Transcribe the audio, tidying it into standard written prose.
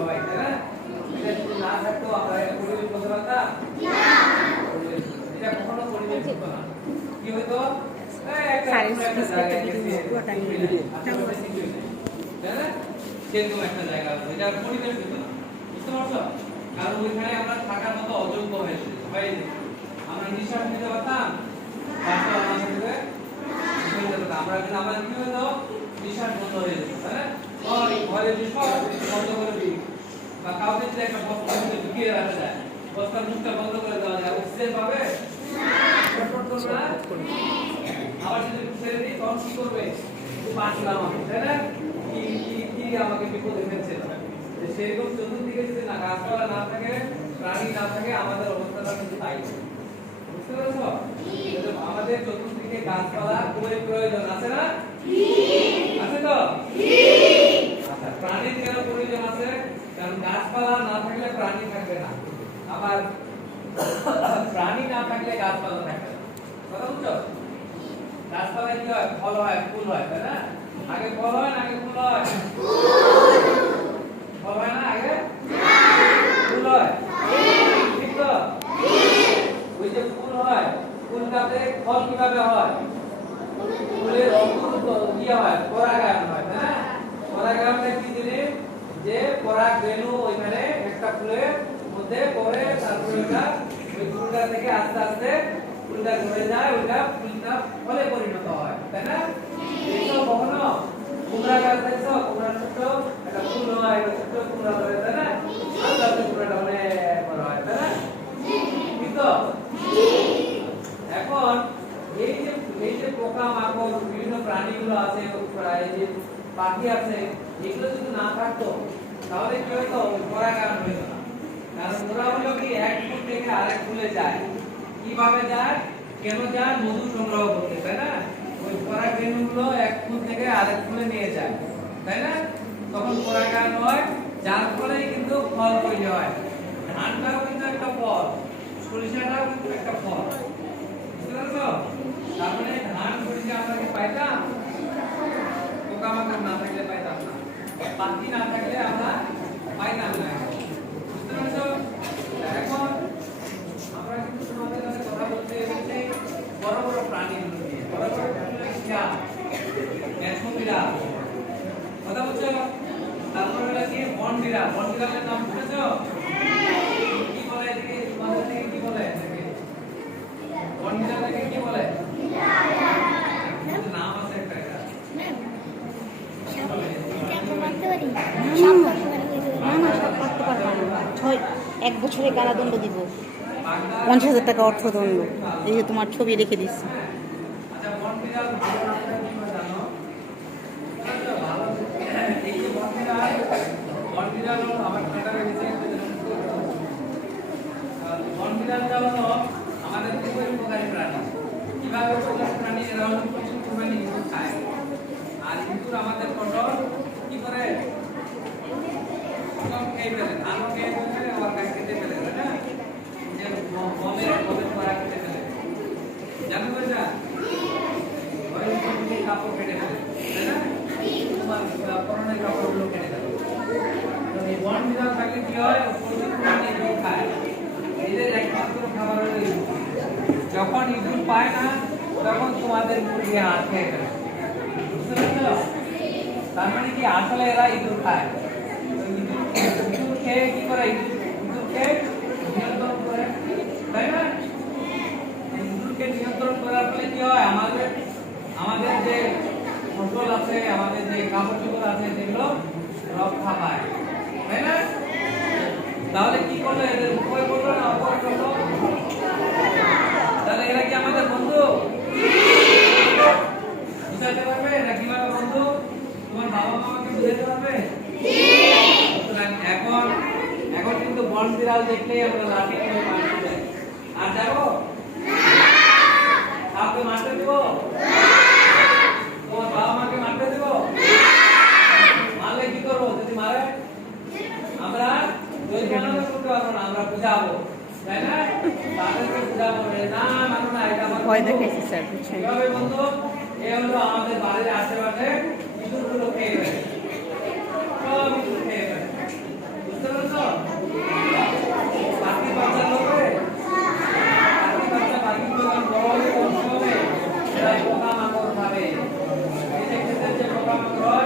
সবাই, তাই না? এটা যদি না থাকতো আমরা এটা পরিবেশ বলতে পারতাম না। এটা কখনো পরিবেশ হতো না। কি হতো? একটা জায়গায় গেছে, তাই না? সেরকম একটা জায়গা হতো, এটা পরিবেশ হতো না। বুঝতে পারছো? কারণ ওইখানে আমরা থাকার মতো অযোগ্য হয়েছে সবাই। আমরা নিঃশ্বাস নিতে পারতাম, আমরা কিন্তু আমাদের কি হতো, নিঃশ্বাস বন্ধ হয়ে যেত, তাই না? ঘরে যে সব বন্ধ করে দিই, বা কাউকে যদি একটা বস্তার মধ্যে ঢুকিয়ে রাখা যায়, বস্তার মুখটা বন্ধ করে দেওয়া যায়, অক্সিজেন পাবে? আবার যদি ছেড়ে দিই তখন কি করবে? বাঁচলাম আমি, তাই না? কি আমাকে বিপদে ফেলছে। সেরকম চতুর্দিকে যদি না গাছপালা না থাকে, প্রাণী না থাকে, আমাদের অবস্থাটা কিন্তু তাই। বুঝতে পেরেছো? আমাদের চতুর্দিকে গাছপালা খুবই প্রয়োজন, আছে না? আছে তো? আচ্ছা, প্রাণীর কেন প্রয়োজন আছে? কারণ গাছপালা না থাকলে প্রাণী থাকবে না, আবার প্রাণী না থাকলে গাছপালা থাকবে না। কথা বুঝছো? গাছপালায় কি হয়? ফল হয়, ফুল হয়, তাই না? আগে ফল হয় না আগে ফুল হয়? ফল হয় না আগে? ফুল হয়, ঠিক তো? ওই যে ফুল হয়, ফুলটাতে ফল কিভাবে হয়? ফুলের অঙ্কুরিত ইয়ে হয়, পরাগায়ন হয়, তাই না? পরাগায়নটা কি জিনিস? যে পরাগ রেণু ওইখানে একটা ফুলের মধ্যে পড়ে, তারপরে ওটা ওই ফুলটা থেকে আস্তে আস্তে ফুলটা ধরে যায়, ওইটা ফুলটা ফলে পরিণত হয়, তাই না? দেখছো কখনো কুমড়া গাছ দেখছো? কুমড়া ছোট একটা ফুল হয়, ছোট কুমড়া ধরে, তাই না? আস্তে আস্তে কুমড়াটা অনেক বড় হয়, তাই না? ঠিক তো? এখন এই যে পোকা মাকড় বিভিন্ন প্রাণীগুলো আছে, এই যে পাখি আছে, এগুলো যদি না থাকতো তাহলে কি হতো? পরাগায়ন হতো না। কারণ ওরা হলো কি এক ফুল থেকে আরেক ফুলে যায়। কিভাবে যায়? কেন যায়? মধু সংগ্রহ করতে, তাই না? ওই পরাগ রেণুগুলো এক ফুল থেকে আরেক ফুলে নিয়ে যায়, তাই না? তখন পরাগায়ন হয়, যার ফলেই কিন্তু ফল তৈরি হয়। ধানটাও কিন্তু একটা ফল, সরিষাটাও কিন্তু একটা ফল। বুঝতে পারছো? তারপরে ধান সরিষা আমরা কি পাইতাম? পোকামাকড় না থাকলে পাইতাম না, পাখি না থাকলে আমরা পাইতাম না। বুঝতে পারছো? এখন আমরা কিন্তু তোমাদের সাথে কথা বলতে এসেছি বড় বড় প্রাণীগুলো নিয়ে। বড় বড় প্রাণীগুলো কি? কথা বলছো? তারপরে হলো কি বন বিড়াল। বন বিড়ালের নাম শুনেছো? কি বলে এদিকে? তোমাদের থেকে কি বলে? বন বিড়ালকে কি বলে? নাম আছে একটা, এটা এক বছরের কারাদণ্ড দিব, 50,000 টাকা অর্থদণ্ড। এই যে তোমার ছবি রেখে দিচ্ছি। আচ্ছা, বন বিড়াল ভালো নামটা কি করে জানো? ভালো, এই যে বন বিড়াল হলো আমার কাটা রেখেছে। বন বিড়ালটা হলো আমাদের খুবই উপকারী প্রাণী। কিভাবে উপকারী প্রাণী? এরা হলো প্রচুর পরিমাণে ইঁদুর খায়। আর ইঁদুর আমাদের ফসল কি করে? সব খেয়ে ফেলে, ধানও খেয়ে ফেলে, আবার গাছ কেটে ফেলে, তাই না? যে গমের পরাগ কেটে ফেলে, জানো এটা? ঘরের উপর কাপড় কেটে ফেলে, তাই না? তোমার পরনের কাপড়গুলো কেটে ফেলে। তো এই বন বিড়াল থাকলে কি হয়? প্রচুর পরিমাণে ইঁদুর খায়। এদের একমাত্র খাবার হলো ইঁদুর। যখন ইঁদুর পায় না তখন তোমাদের মুরগি হাত খেয়ে ফেলে। বুঝতে পারছো? তার মানে কি আসলে এরা ইঁদুর খায়। ইঁদুর খেয়ে কি করে? ইঁদুর খেয়ে নিয়ন্ত্রণ করে, তাই না? ইঁদুরকে নিয়ন্ত্রণ করার ফলে কি হয়? আমাদের যে ফসল আছে, আমাদের যে কাপড় চোপড় আছে, সেগুলো রক্ষা পায়, তাই না? তাহলে কি করলো? এদের উপরে করলো না অপরে করলো? তাহলে এরা কি আমাদের বন্ধু? বুঝাতে পারবে এরা কিভাবে বন্ধু? তোমার বাবা মামাকে বুঝাতে পারবে? এখন কিন্তু বন বিড়াল দেখলেই আমরা লাঠি নিয়ে মারতে যাই। আর যাবো? কাউকে মারতে দেবো? তোমার বাবা মাকে মারতে দেবো? মারলে কি করবো? যদি মারে আমরা জরিমানা করতে পারবো না, আমরা বুঝাবো, তাই না? তাদেরকে বুঝাবো না, মানো না, এটা আমার ভয় দেখাইছি স্যার। কিভাবে বন্ধু? এ হলো আমাদের বাড়ির আশেপাশে ইঁদুরগুলো খেয়ে ফেলে, সব ইঁদুর খেয়ে ফেলে। বুঝতে হয়